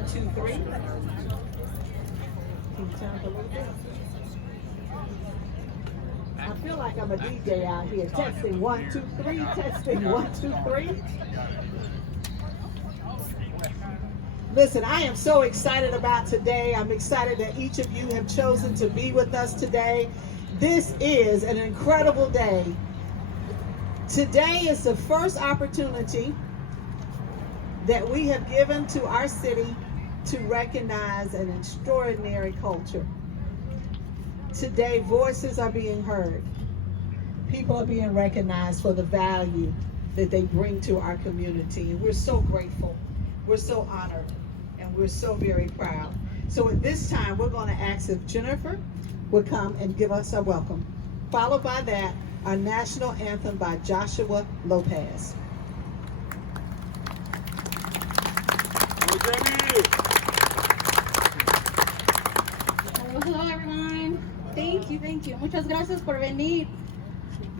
1, 2, 3. Can you turn up a little bit? I feel like I'm a DJ out here. Testing 1, 2, 3. Testing 1, 2, 3. Listen, I am so excited about today. I'm excited that each of you have chosen to be with us today. This is an incredible day. Today is the first opportunity that we have given to our city to recognize an extraordinary culture. Today, voices are being heard. People are being recognized for the value that they bring to our community. And we're so grateful. We're so honored. And we're so very proud. So at this time, we're going to ask if Jennifer would come and give us a welcome. Followed by that, our national anthem by Joshua Lopez. Hello everyone. Thank you. Muchas gracias por venir.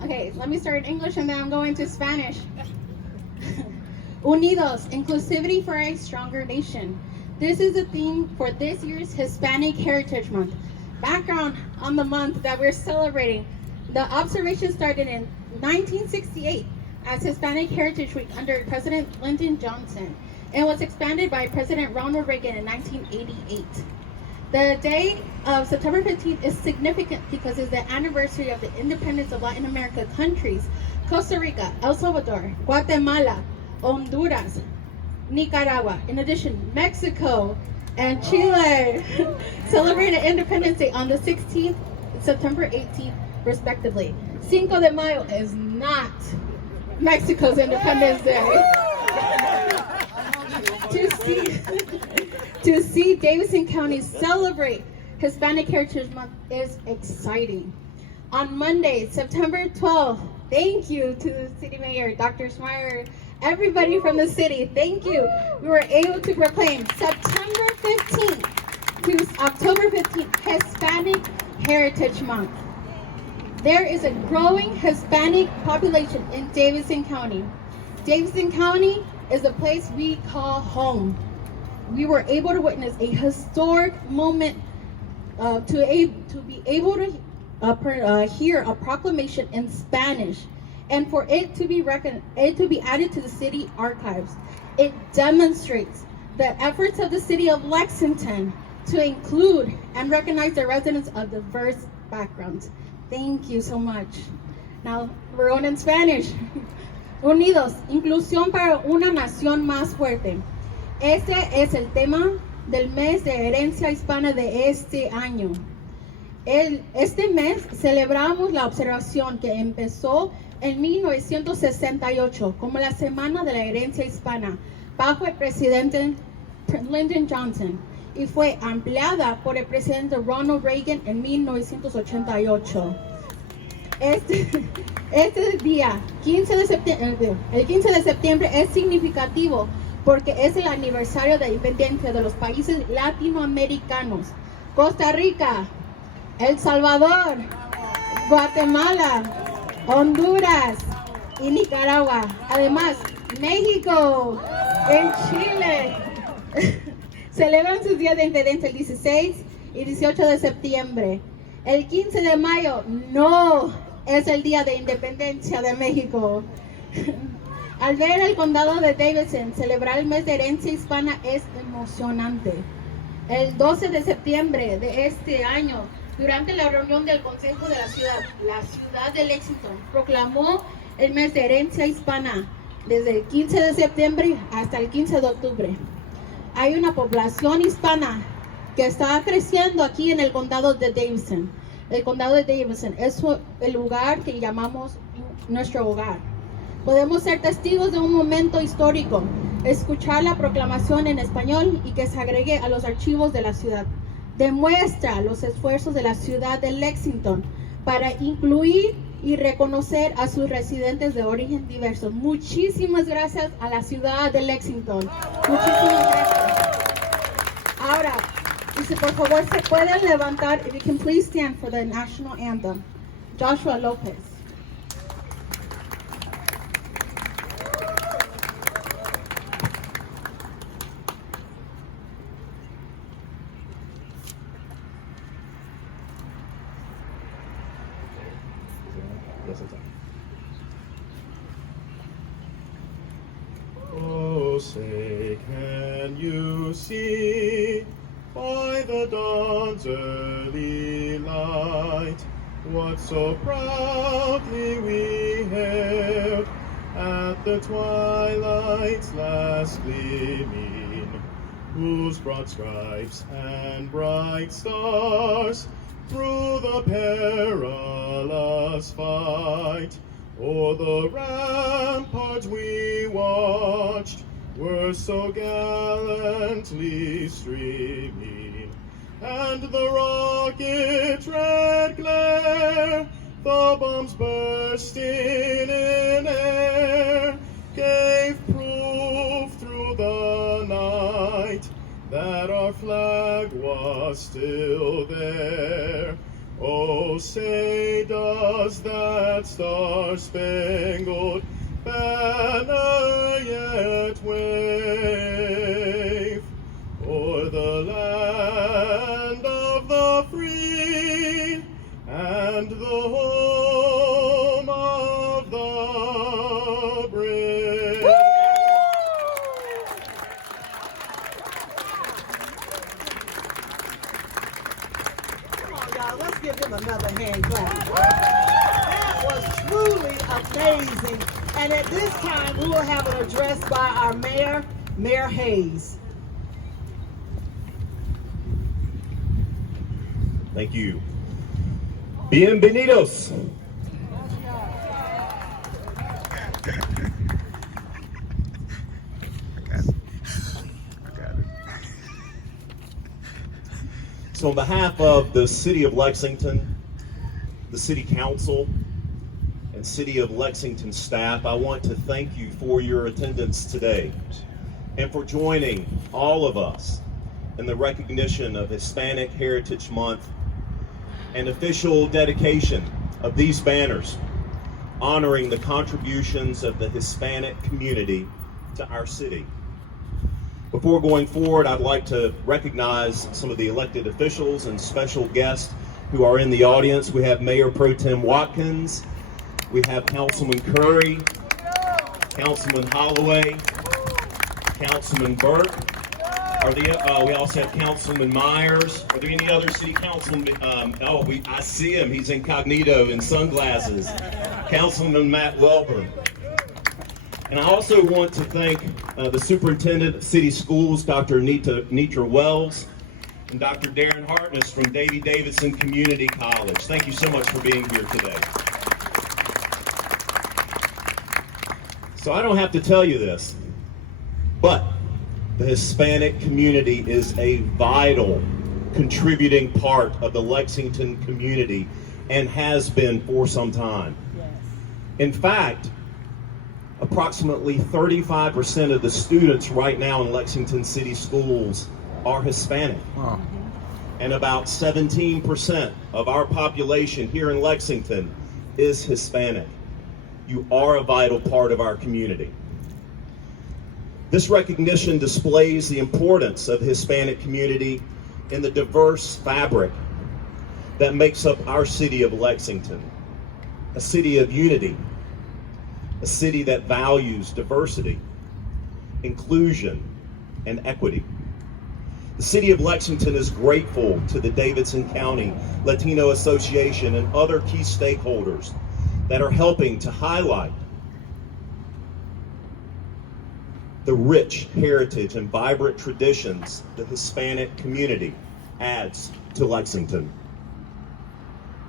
Okay, let me start in English and then I'm going to Spanish. Unidos, inclusivity for a stronger nation. This is the theme for this year's Hispanic Heritage Month. Background on the month that we're celebrating. The observation started in 1968 as Hispanic Heritage Week under President Lyndon Johnson and was expanded by President Ronald Reagan in 1988. The day of September 15th is significant because it's the anniversary of the independence of Latin America countries, Costa Rica, El Salvador, Guatemala, Honduras, Nicaragua. In addition, Mexico and Chile celebrated Independence Day on the 16th, September 18th, respectively. Cinco de Mayo is not Mexico's Independence Day. To see Davidson County celebrate Hispanic Heritage Month is exciting. On Monday, September 12th, thank you to the City Mayor, Dr. Smyre, everybody from the city, thank you. We were able to proclaim September 15th to October 15th, Hispanic Heritage Month. There is a growing Hispanic population in Davidson County. Davidson County is a place we call home. We were able to witness a historic moment to be able to hear a proclamation in Spanish, and for it to be added to the city archives. It demonstrates the efforts of the city of Lexington to include and recognize the residents of diverse backgrounds. Thank you so much. Now we're going in Spanish. Unidos, inclusión para una nación más fuerte. Este es el tema del mes de herencia hispana de este año. Este mes celebramos la observación que empezó en 1968 como la Semana de la Herencia Hispana bajo el presidente Lyndon Johnson y fue ampliada por el presidente Ronald Reagan en 1988. Este día, el 15 de septiembre es significativo porque es el aniversario de la independencia de los países latinoamericanos: Costa Rica, El Salvador, Guatemala, Honduras y Nicaragua. Además, México y Chile celebran sus días de independencia el 16 y 18 de septiembre. El 15 de mayo no es el día de independencia de México. Al ver el condado de Davidson celebrar el mes de herencia hispana es emocionante. El 12 de septiembre de este año, durante la reunión del Consejo de la ciudad de Lexington proclamó el mes de herencia hispana desde el 15 de septiembre hasta el 15 de octubre. Hay una población hispana que está creciendo aquí en el condado de Davidson. El condado de Davidson es el lugar que llamamos nuestro hogar. Podemos ser testigos de un momento histórico, escuchar la proclamación en español y que se agregue a los archivos de la ciudad. Demuestra los esfuerzos de la ciudad de Lexington para incluir y reconocer a sus residentes de origen diverso. Muchísimas gracias a la ciudad de Lexington. Muchísimas gracias. Ahora, si por favor se pueden levantar, if you can please stand for the national anthem. Joshua Lopez. say, can you see by the dawn's early light what so proudly we hailed at the twilight's last gleaming, whose broad stripes and bright stars through the perilous fight o'er the ramparts we watched were so gallantly streaming, and the rocket's red glare, the bombs bursting in air, gave proof through the night that our flag was still there. Oh, say does that star-spangled banner yet wave o'er the land of the free and the home of the brave? Come on, y'all, let's give them another hand clap. That was truly amazing. And at this time, we will have an address by our mayor, Mayor Hayes. Thank you. Bienvenidos. So on behalf of the City of Lexington, the City Council, and City of Lexington staff, I want to thank you for your attendance today and for joining all of us in the recognition of Hispanic Heritage Month and official dedication of these banners honoring the contributions of the Hispanic community to our city. Before going forward, I'd like to recognize some of the elected officials and special guests who are in the audience. We have Mayor Pro Tem Watkins, we have Councilman Curry, Councilman Holloway, Councilman Burke. We also have Councilman Myers. Are there any other city councilmen? I see him. He's incognito in sunglasses. Councilman Matt Welburn. And I also want to thank the Superintendent of City Schools, Dr. Nitra Wells, and Dr. Darren Hartness from Davie Davidson Community College. Thank you so much for being here today. So I don't have to tell you this, but the Hispanic community is a vital contributing part of the Lexington community and has been for some time. Yes. In fact, approximately 35% of the students right now in Lexington City Schools are Hispanic. Wow. And about 17% of our population here in Lexington is Hispanic. You are a vital part of our community. This recognition displays the importance of the Hispanic community in the diverse fabric that makes up our city of Lexington, a city of unity, a city that values diversity, inclusion, and equity. The City of Lexington is grateful to the Davidson County Latino Association and other key stakeholders that are helping to highlight the rich heritage and vibrant traditions the Hispanic community adds to Lexington.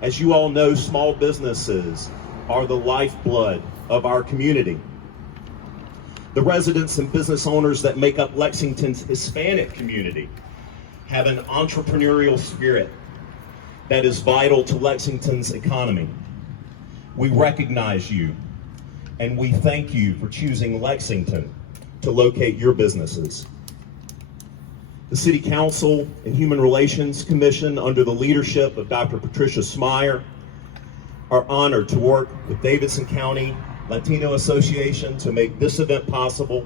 As you all know, small businesses are the lifeblood of our community. The residents and business owners that make up Lexington's Hispanic community have an entrepreneurial spirit that is vital to Lexington's economy. We recognize you and we thank you for choosing Lexington to locate your businesses. The City Council and Human Relations Commission, under the leadership of Dr. Patricia Smyre, are honored to work with Davidson County Latino Association to make this event possible,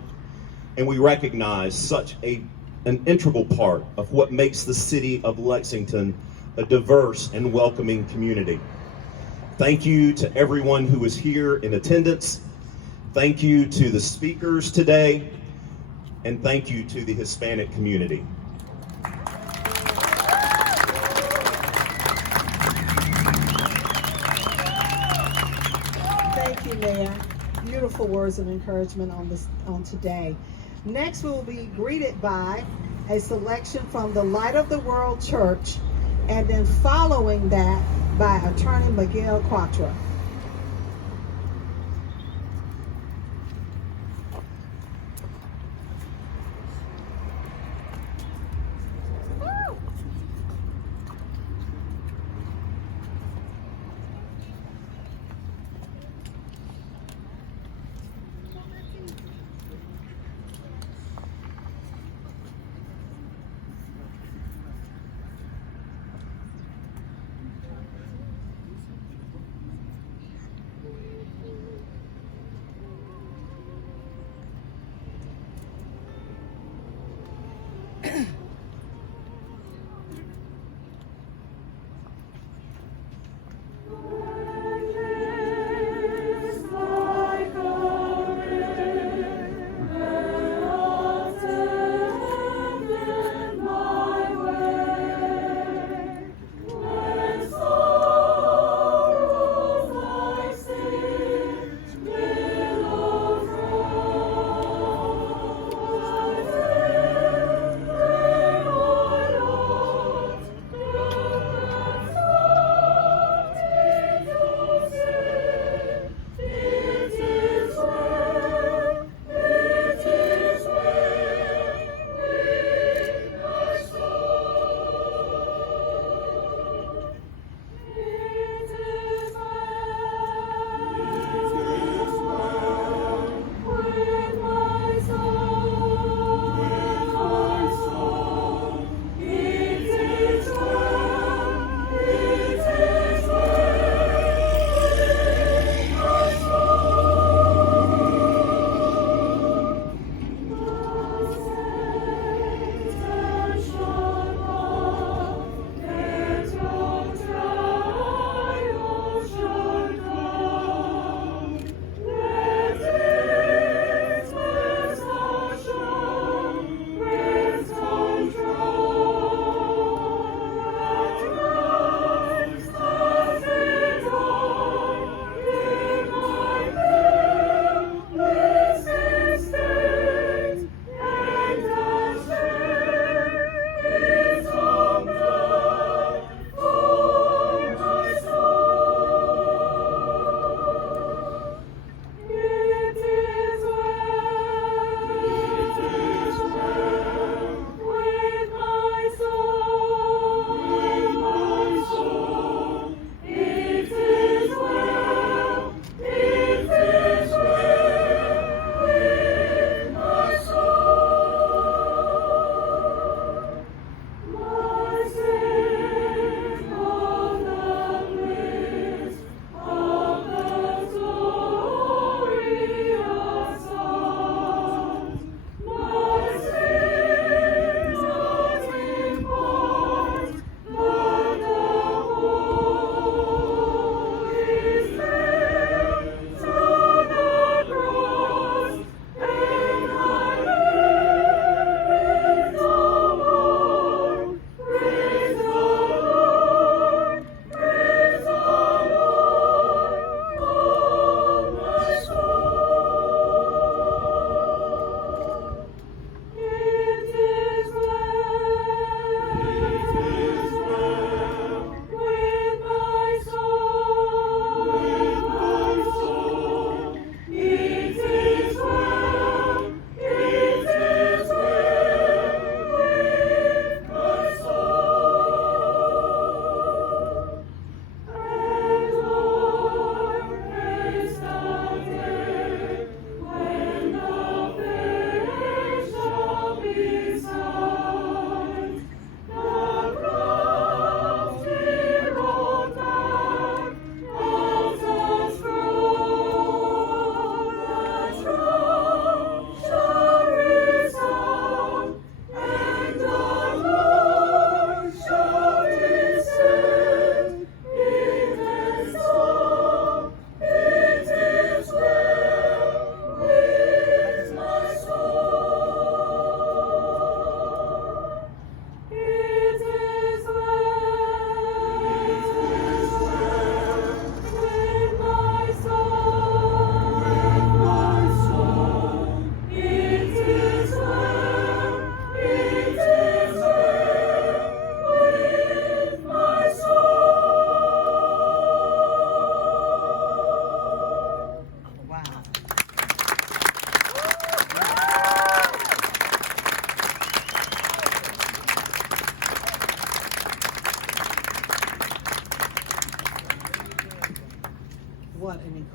and we recognize such an integral part of what makes the city of Lexington a diverse and welcoming community. Thank you to everyone who is here in attendance. Thank you to the speakers today. and thank you to the Hispanic community. Thank you, Mayor. Beautiful words of encouragement on today. Next, we will be greeted by a selection from the Light of the World Church, and then following that by Attorney Miguel Quatra.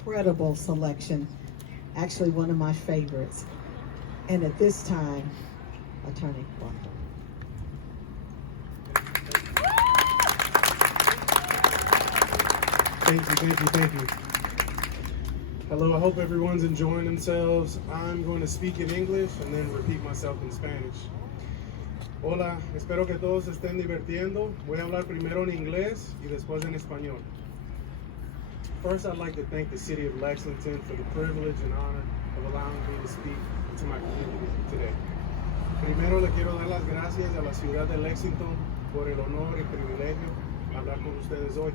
incredible selection, actually one of my favorites. And at this time, Attorney Walker. Thank you. Hello, I hope everyone's enjoying themselves. I'm going to speak in English and then repeat myself in Spanish. Hola, espero que todos se estén divirtiendo. Voy a hablar primero en inglés y después en español. First, I'd like to thank the city of Lexington for the privilege and honor of allowing me to speak to my community today. Primero, le quiero dar las gracias a la ciudad de Lexington por el honor y privilegio de hablar con ustedes hoy.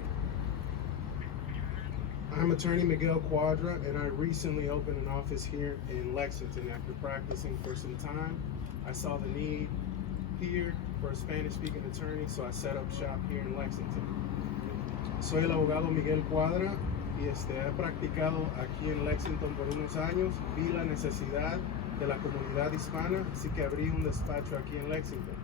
I'm Attorney Miguel Quadra, and I recently opened an office here in Lexington. After practicing for some time, I saw the need here for a Spanish-speaking attorney, so I set up shop here in Lexington. Soy el abogado Miguel Quadra y he practicado aquí en Lexington por unos años. Vi la necesidad de la comunidad hispana, así que abrí un despacho aquí en Lexington.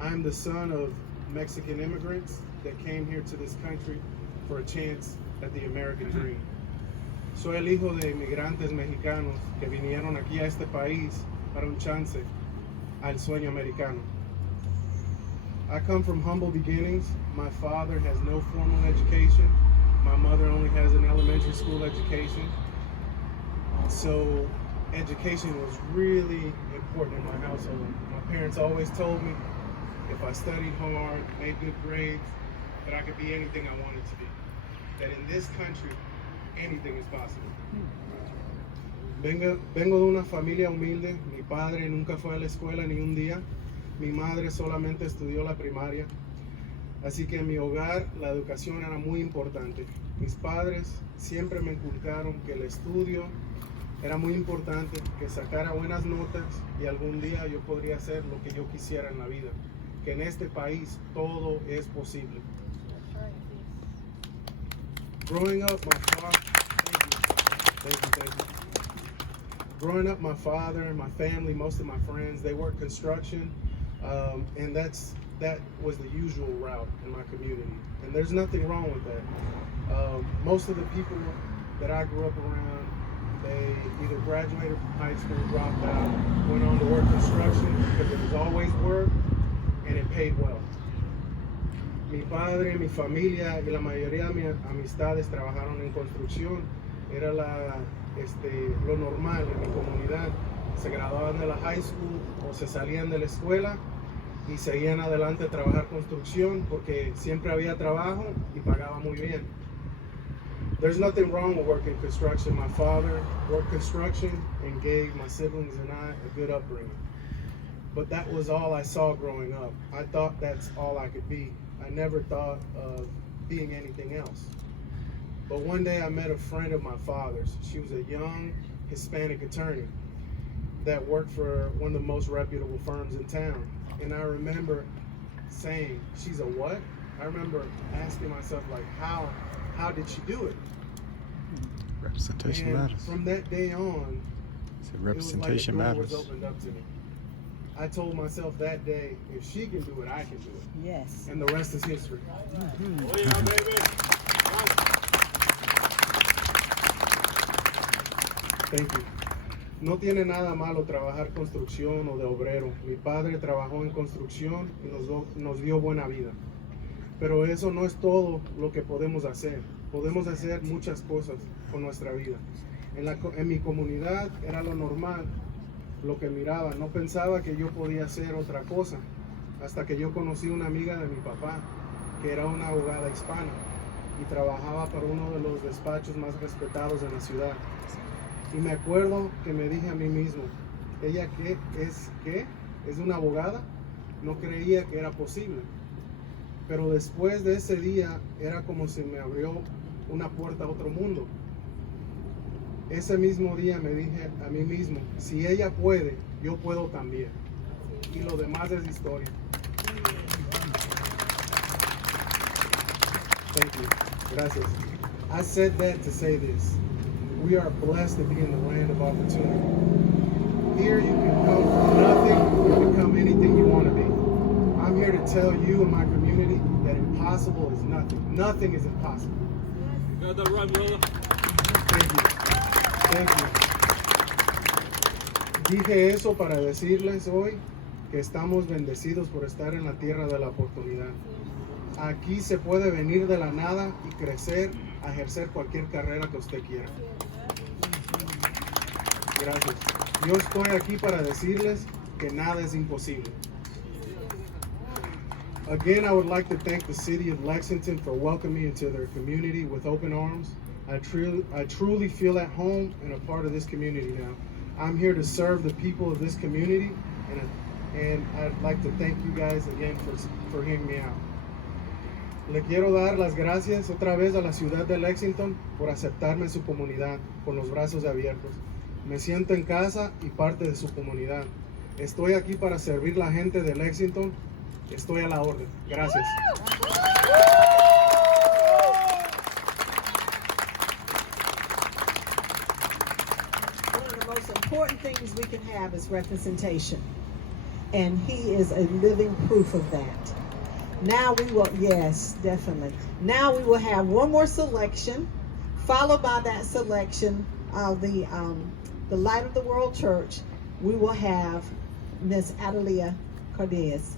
I'm the son of Mexican immigrants that came here to this country for a chance at the American dream. Soy el hijo de inmigrantes mexicanos que vinieron aquí a este país para un chance al sueño americano. I come from humble beginnings. My father has no formal education. My mother only has an elementary school education. So education was really important in my household. My parents always told me if I studied hard, made good grades, that I could be anything I wanted to be. That in this country, anything is possible. Vengo de una familia humilde. Mi padre nunca fue a la escuela ni un día. Mi madre solamente estudió la primaria. Así que en mi hogar la educación era muy importante. Mis padres siempre me inculcaron que el estudio era muy importante, que sacara buenas notas y algún día yo podría hacer lo que yo quisiera en la vida. Que en este país todo es posible. Growing up, Growing up, my father, my family, most of my friends, they work construction, and that was the usual route in my community. And there's nothing wrong with that. Most of the people that I grew up around, they either graduated from high school, dropped out, went on to work construction because there was always work and it paid well. Mi padre, mi familia y la mayoría de mis amistades trabajaron en construcción. Era lo normal en mi comunidad. Se graduaban de la high school o se salían de la escuela y seguían adelante a trabajar construcción porque siempre había trabajo y pagaba muy bien. There's nothing wrong with working construction. My father worked construction and gave my siblings and I a good upbringing. But that was all I saw growing up. I thought that's all I could be. I never thought of being anything else. But one day I met a friend of my father's. She was a young Hispanic attorney that worked for one of the most reputable firms in town. And I remember saying, she's a what? I remember asking myself, like, how did she do it? Representation And matters. from that day on, So representation it was like a door matters. was opened up to me. I told myself that day, if she can do it, I can do it. Yes. And the rest is history. Thank you. No tiene nada malo trabajar construcción o de obrero. Mi padre trabajó en construcción y nos dio buena vida. Pero eso no es todo lo que podemos hacer. Podemos hacer muchas cosas con nuestra vida. En mi comunidad era lo normal, lo que miraba. No pensaba que yo podía hacer otra cosa. Hasta que yo conocí una amiga de mi papá, que era una abogada hispana y trabajaba para uno de los despachos más respetados de la ciudad. Y me acuerdo que me dije a mí mismo, ¿ella qué? ¿Es una abogada? No creía que era posible. Pero después de ese día era como si me abrió una puerta a otro mundo. Ese mismo día me dije a mí mismo, si ella puede, yo puedo también. Y lo demás es historia. Thank you. Gracias. I said that to say this. We are blessed to be in the land of opportunity. Here you can come from nothing and become anything you want to be. I'm here to tell you and my community that impossible is nothing. Nothing is impossible. Got that right, brother. Thank you. Dije eso para decirles hoy que estamos bendecidos por estar en la tierra de la oportunidad. Aquí se puede venir de la nada y crecer a ejercer cualquier carrera que usted quiera. Gracias. Yo estoy aquí para decirles que nada es imposible. Again, I would like to thank the city of Lexington for welcoming me into their community with open arms. I truly feel at home and a part of this community now. I'm here to serve the people of this community, and I'd like to thank you guys again for hearing me out. Le quiero dar las gracias otra vez a la ciudad de Lexington por aceptarme en su comunidad con los brazos abiertos. Me siento en casa y parte de su comunidad. Estoy aquí para servir a la gente de Lexington. Estoy a la orden. Gracias. One of the most important things we can have is representation. And he is a living proof of that. Now we will, yes, definitely. Now we will have one more selection, followed by that selection of the Light of the World Church. We will have Miss Adelia Cordez.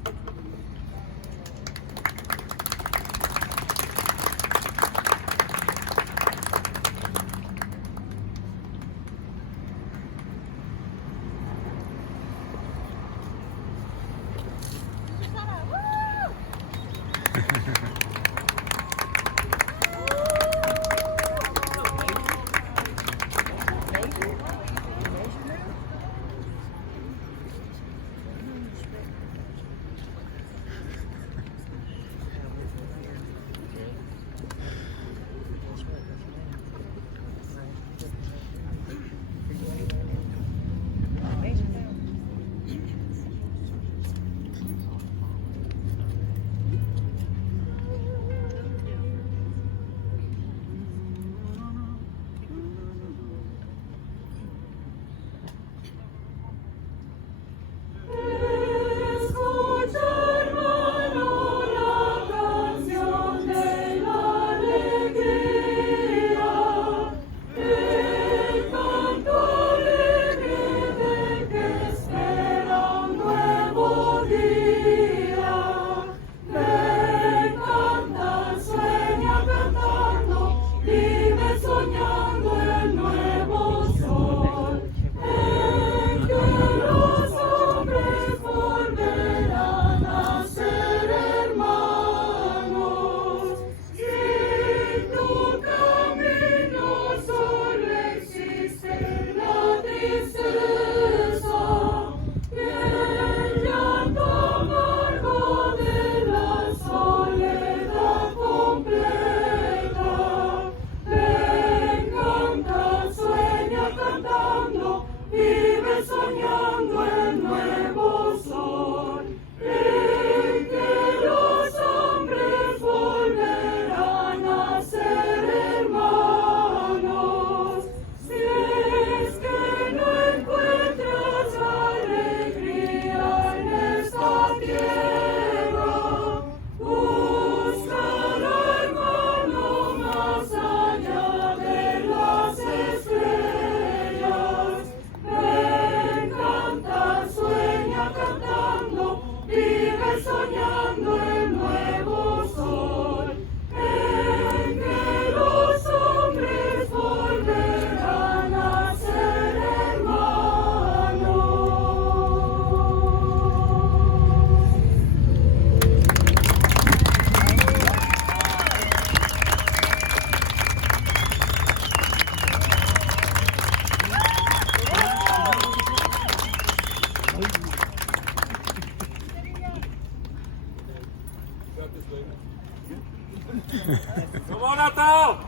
Come on, Natal!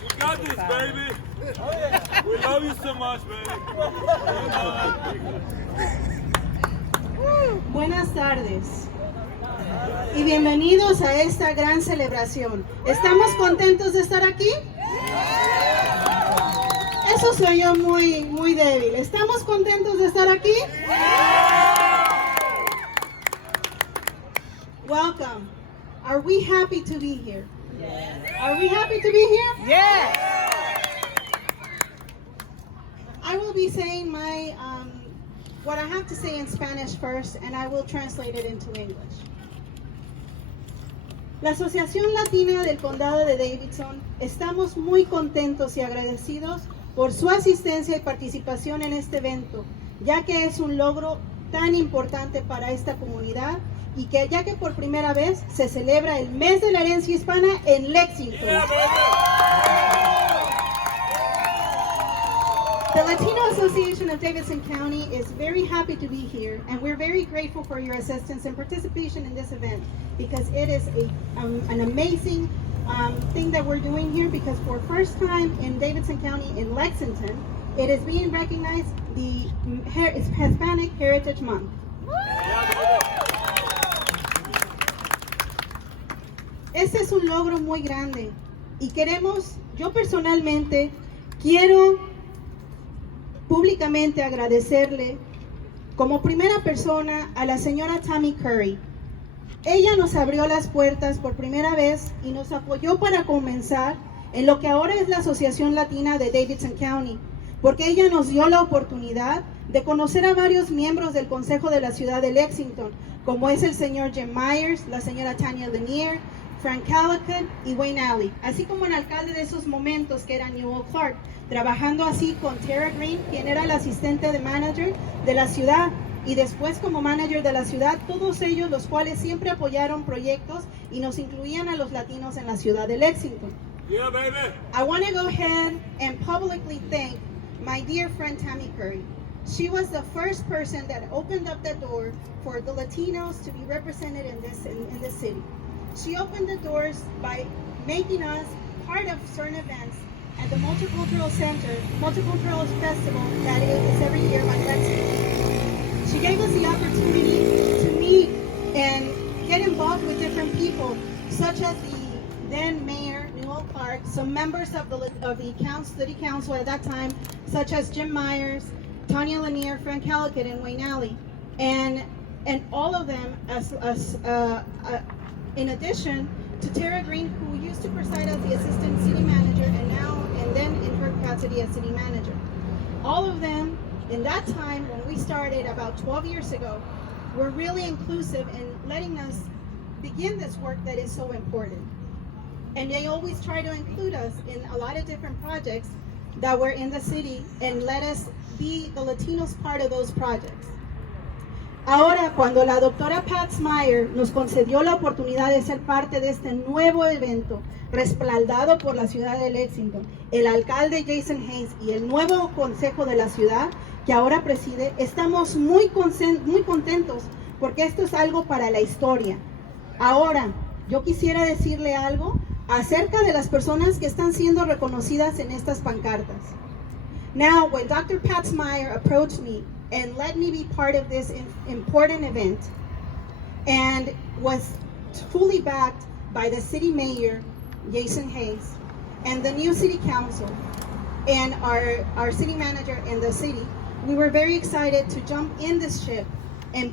You got this, baby! We love you so much, baby! Buenas tardes y bienvenidos a esta gran celebración. ¿Estamos contentos de estar aquí? Eso soy yo muy débil. ¿Estamos contentos de estar aquí? Welcome. Are we happy to be here? Yes. Are we happy to be here? Yes. I will be saying my what I have to say in Spanish first, and I will translate it into English. La Asociación Latina del Condado de Davidson, estamos muy contentos y agradecidos por su asistencia y participación en este evento, ya que es un logro tan importante para esta comunidad y que ya que por primera vez se celebra el mes de la herencia hispana en Lexington. The Latino Association of Davidson County is very happy to be here, and we're very grateful for your assistance and participation in this event, because it is an amazing thing that we're doing here, because for first time in Davidson County in Lexington, it is being recognized the Hispanic Heritage Month. Este es un logro muy grande y yo personalmente quiero públicamente agradecerle como primera persona a la señora Tammy Curry. Ella nos abrió las puertas por primera vez y nos apoyó para comenzar en lo que ahora es la Asociación Latina de Davidson County, porque ella nos dio la oportunidad de conocer a varios miembros del Consejo de la Ciudad de Lexington, como es el señor Jim Myers, la señora Tanya Lanier, Frank Calicut y Wayne Alley, así como el alcalde de esos momentos que era Newell Clark, trabajando así con Tara Green, quien era el asistente de manager de la ciudad, y después como manager de la ciudad, todos ellos los cuales siempre apoyaron proyectos y nos incluían a los latinos en la ciudad de Lexington. Yeah, baby. I want to go ahead and publicly thank my dear friend Tammy Curry. She was the first person that opened up the door for the Latinos to be represented in this city. She opened the doors by making us part of certain events at the Multicultural Center, Multicultural Festival that is every year by Lexington. She gave us the opportunity to meet and get involved with different people, such as the then Mayor Newell Clark, some members of the City Council at that time, such as Jim Myers, Tanya Lanier, Frank Calicut, and Wayne Alley, and all of them in addition to Tara Green, who used to preside as the assistant city manager and then in her capacity as city manager. All of them, in that time when we started about 12 years ago, were really inclusive in letting us begin this work that is so important. And they always try to include us in a lot of different projects that were in the city and let us be the Latinos part of those projects. Ahora, cuando la doctora Pat Smyre nos concedió la oportunidad de ser parte de este nuevo evento, respaldado por la ciudad de Lexington, el alcalde Jason Hayes y el nuevo consejo de la ciudad que ahora preside, estamos muy contentos porque esto es algo para la historia. Ahora, yo quisiera decirle algo acerca de las personas que están siendo reconocidas en estas pancartas. Now, when Dr. Pat Smyre approached me and let me be part of this important event, and was fully backed by the city mayor, Jason Hayes, and the new city council, and our city manager in the city, we were very excited to jump in this ship and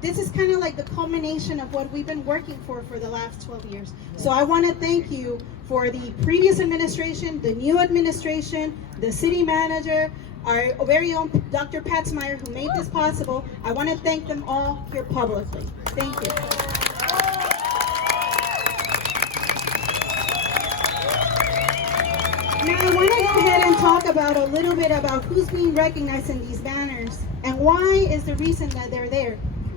this is kind of like the culmination of what we've been working for the last 12 years. So I want to thank you for the previous administration, the new administration, the city manager, our very own Dr. Pat Smyre, who made this possible. I want to thank them all here publicly. Thank you. Now I want to go ahead and talk about a little bit about who's being recognized in these banners and why is the reason that they're there.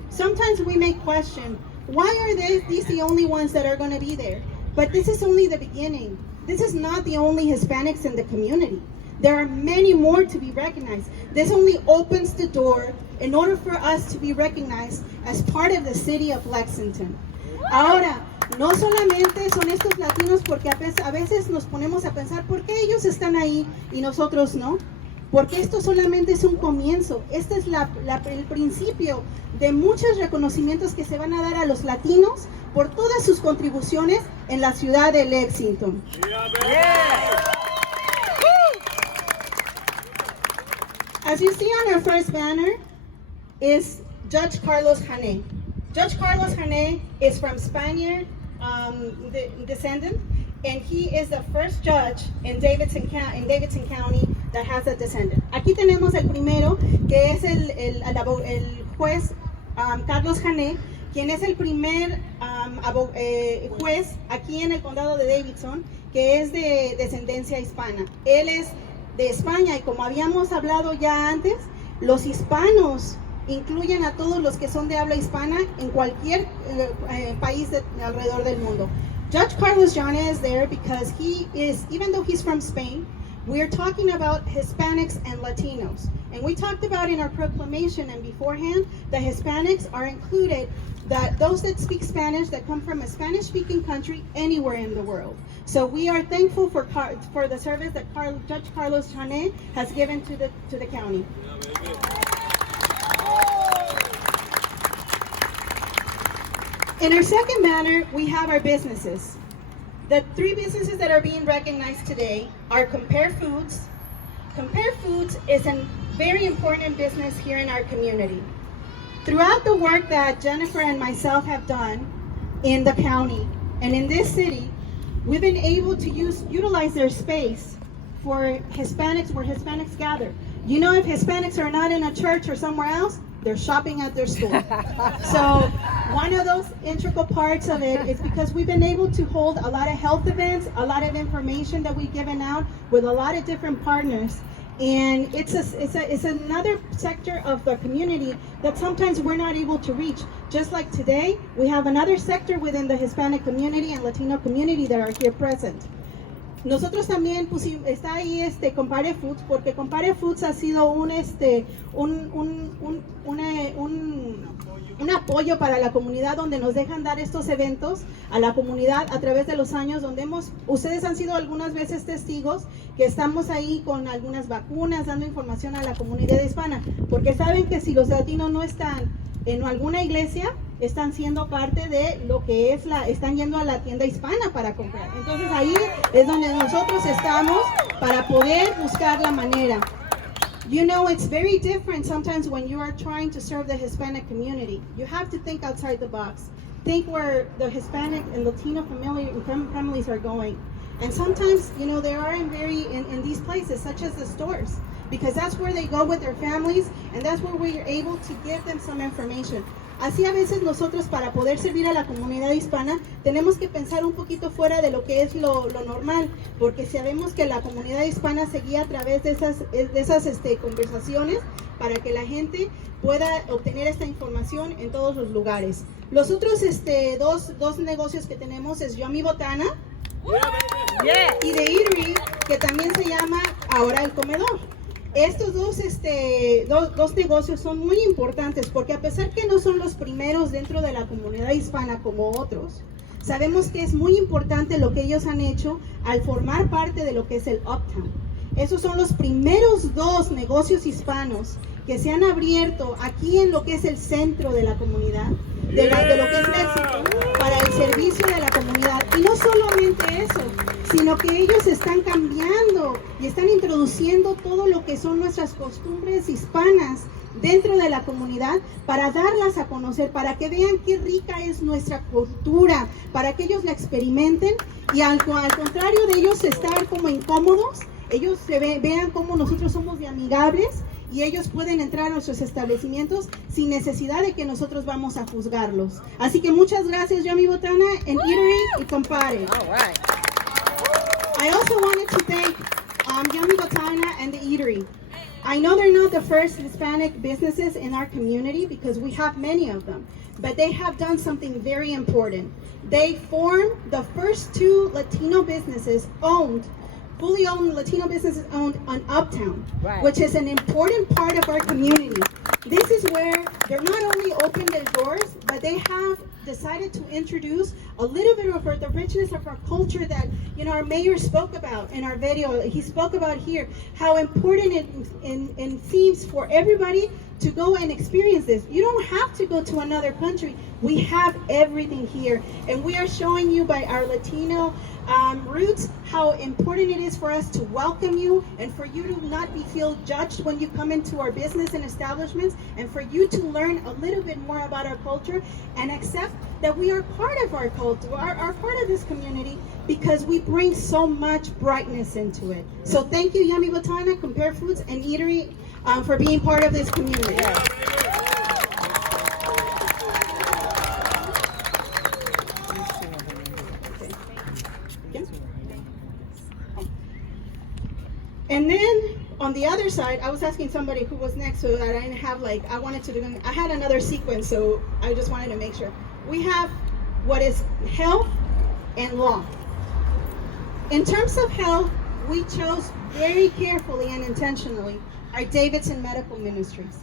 Sometimes we may question, why are these the only ones that are going to be there? But this is only the beginning. This is not the only Hispanics in the community. There are many more to be recognized. This only opens the door in order for us to be recognized as part of the city of Lexington. Ahora, no solamente son estos latinos porque a veces nos ponemos a pensar, ¿por qué ellos están ahí y nosotros no? Porque esto solamente es un comienzo. Este es el principio de muchos reconocimientos que se van a dar a los latinos por todas sus contribuciones en la ciudad de Lexington. As you see on our first banner is Judge Carlos Jané. Judge Carlos Jané is from Spaniard, descendant, and he is the first judge in Davidson County that has a descendant. Aquí tenemos el primero, que es el juez Carlos Jané, quien es el primer juez aquí en el condado de Davidson, que es de descendencia hispana. Él es de España, y como habíamos hablado ya antes, los hispanos incluyen a todos los que son de habla hispana en cualquier país alrededor del mundo. Judge Carlos Jané is there because he is, even though he's from Spain, we're talking about Hispanics and Latinos. And we talked about in our proclamation and beforehand that Hispanics are included, that those that speak Spanish that come from a Spanish-speaking country anywhere in the world. So we are thankful for the service that Judge Carlos Jané has given to the county. In our second banner, we have our businesses. The three businesses that are being recognized today are Compare Foods. Compare Foods is a very important business here in our community. Throughout the work that Jennifer and myself have done in the county and in this city, we've been able to utilize their space for Hispanics, where Hispanics gather. You know, if Hispanics are not in a church or somewhere else, they're shopping at their store. So one of those integral parts of it is because we've been able to hold a lot of health events, a lot of information that we've given out with a lot of different partners. And it's another sector of the community that sometimes we're not able to reach. Just like today, we have another sector within the Hispanic community and Latino community that are here present. Nosotros también está ahí Compare Foods, porque Compare Foods ha sido un apoyo para la comunidad, donde nos dejan dar estos eventos a la comunidad a través de los años, donde ustedes han sido algunas veces testigos que estamos ahí con algunas vacunas, dando información a la comunidad hispana, porque saben que si los latinos no están en alguna iglesia, están siendo parte de lo que es están yendo a la tienda hispana para comprar. Entonces ahí es donde nosotros estamos para poder buscar la manera. You know, it's very different sometimes when you are trying to serve the Hispanic community. You have to think outside the box. Think where the Hispanic and Latino families are going. And sometimes, you know, they are in these places, such as the stores, because that's where they go with their families, and that's where we are able to give them some information. Así a veces nosotros, para poder servir a la comunidad hispana, tenemos que pensar un poquito fuera de lo que es lo normal, porque sabemos que la comunidad hispana se guía a través de esas conversaciones para que la gente pueda obtener esta información en todos los lugares. Los otros dos negocios que tenemos es Yo Mi Botana y The Eatery, que también se llama ahora El Comedor. Estos dos negocios son muy importantes, porque a pesar que no son los primeros dentro de la comunidad hispana como otros, sabemos que es muy importante lo que ellos han hecho al formar parte de lo que es el Uptown. Esos son los primeros dos negocios hispanos que se han abierto aquí en lo que es el centro de la comunidad, de lo que es Lexington, para el servicio de la comunidad. Y no solamente eso, sino que ellos están cambiando y están introduciendo todo lo que son nuestras costumbres hispanas dentro de la comunidad, para darlas a conocer, para que vean qué rica es nuestra cultura, para que ellos la experimenten, y al contrario de ellos estar como incómodos, ellos vean cómo nosotros somos de amigables, y ellos pueden entrar a nuestros establecimientos sin necesidad de que nosotros vamos a juzgarlos. Así que muchas gracias, Yo Mi Botana, and Eatery y Compare. All right. I also wanted to thank Yo Mi Botana and the Eatery. I know they're not the first Hispanic businesses in our community, because we have many of them, but they have done something very important. They formed the first two Latino businesses fully owned Latino businesses owned on Uptown, right, which is an important part of our community. This is where they're not only opened their doors, but they have decided to introduce a little bit of the richness of our culture that, you know, our mayor spoke about in our video. He spoke about here how important it seems for everybody to go and experience this. You don't have to go to another country. We have everything here, and we are showing you by our Latino roots how important it is for us to welcome you, and for you to not feel judged when you come into our business and establishments, and for you to learn a little bit more about our culture and accept that we are part of our culture, are part of this community, because we bring so much brightness into it. So thank you, Yummy Botana, Compare Foods, and Eatery for being part of this community. And then on the other side, I was asking somebody who was next so that I didn't have I had another sequence, so I just wanted to make sure. We have what is health and law. In terms of health, we chose very carefully and intentionally our Davidson Medical Ministries.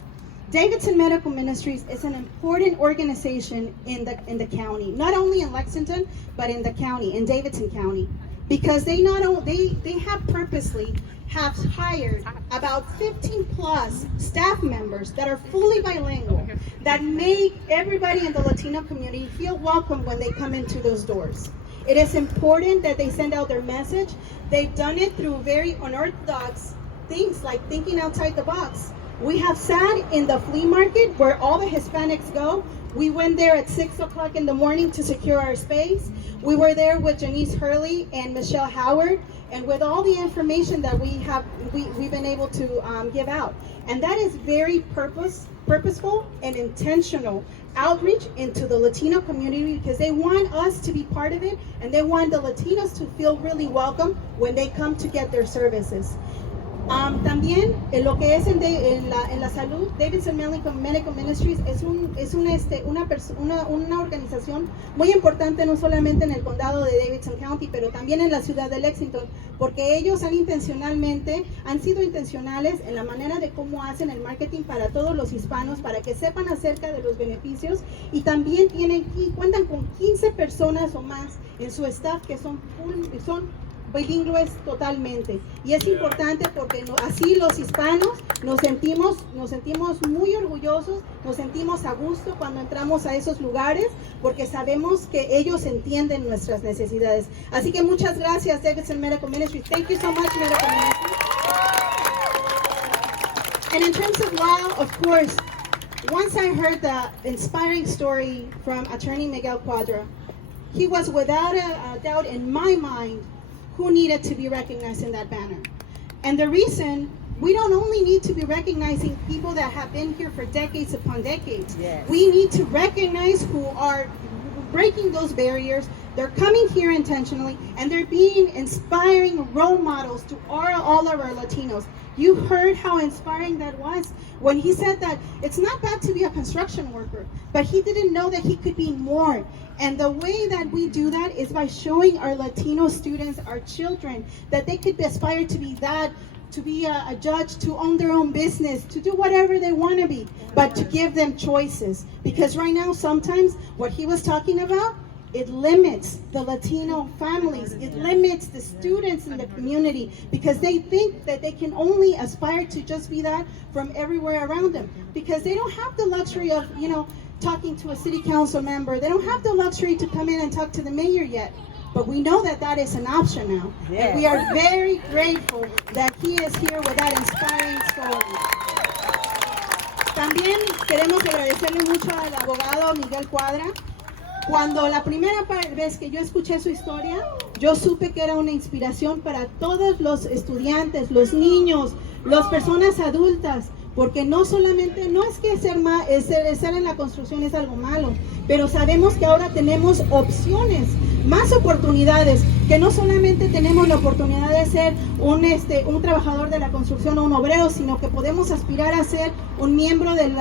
Davidson Medical Ministries is an important organization in the county, not only in Lexington, but in the county, in Davidson County, because they have purposely hired about 15 plus staff members that are fully bilingual, that make everybody in the Latino community feel welcome when they come into those doors. It is important that they send out their message. They've done it through very unorthodox things like thinking outside the box. We have sat in the flea market where all the Hispanics go. We went there at 6 o'clock in the morning to secure our space. We were there with Janice Hurley and Michelle Howard, and with all the information that we've been able to give out. And that is very purposeful and intentional outreach into the Latino community, because they want us to be part of it, and they want the Latinos to feel really welcome when they come to get their services. También en lo que es en la salud, Davidson Medical Ministries es una organización muy importante, no solamente en el condado de Davidson County, pero también en la ciudad de Lexington, porque ellos han sido intencionales en la manera de cómo hacen el marketing para todos los hispanos, para que sepan acerca de los beneficios, y también cuentan con 15 personas o más en su staff que son bilingües totalmente, y es importante porque así los hispanos nos sentimos muy orgullosos, nos sentimos a gusto cuando entramos a esos lugares, porque sabemos que ellos entienden nuestras necesidades. Así que muchas gracias, Davidson Medical Ministries. Thank you so much, Medical Ministries. And in terms of law, of course, once I heard the inspiring story from Attorney Miguel Cuadra, he was without a doubt in my mind who needed to be recognized in that banner. And the reason, we don't only need to be recognizing people that have been here for decades upon decades. Yes. We need to recognize who are breaking those barriers. They're coming here intentionally, and they're being inspiring role models to all of our Latinos. You heard how inspiring that was when he said that it's not bad to be a construction worker, but he didn't know that he could be more. And the way that we do that is by showing our Latino students, our children, that they could aspire to be that, to be a judge, to own their own business, to do whatever they want to be, but to give them choices. Because right now, sometimes what he was talking about, it limits the Latino families, it limits the students in the community, because they think that they can only aspire to just be that from everywhere around them, because they don't have the luxury of, talking to a city council member. They don't have the luxury to come in and talk to the mayor yet. But we know that that is an option now. Yes. And we are very grateful that he is here with that inspiring story. También queremos agradecerle mucho al abogado Miguel Cuadra. Cuando la primera vez que yo escuché su historia, yo supe que era una inspiración para todos los estudiantes, los niños, las personas adultas, porque no es que estar en la construcción es algo malo, pero sabemos que ahora tenemos opciones, más oportunidades, que no solamente tenemos la oportunidad de ser un trabajador de la construcción o un obrero, sino que podemos aspirar a ser un miembro del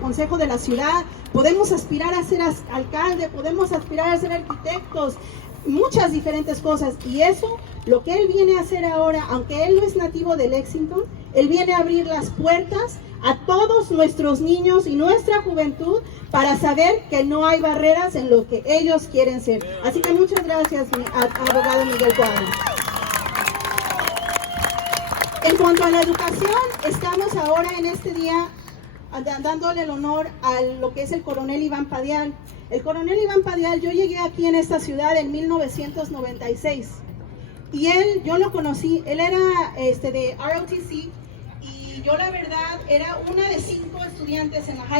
consejo de la ciudad, podemos aspirar a ser alcalde, podemos aspirar a ser arquitectos, muchas diferentes cosas. Y eso, lo que él viene a hacer ahora, aunque él no es nativo de Lexington, él viene a abrir las puertas a todos nuestros niños y nuestra juventud para saber que no hay barreras en lo que ellos quieren ser. Así que muchas gracias, abogado Miguel Cuadra. En cuanto a la educación, estamos ahora en este día dándole el honor a lo que es el coronel Iván Padial. El coronel Iván Padial, yo llegué aquí en esta ciudad en 1996 y yo lo conocí, él era de ROTC y yo la verdad era una de 5 estudiantes en la high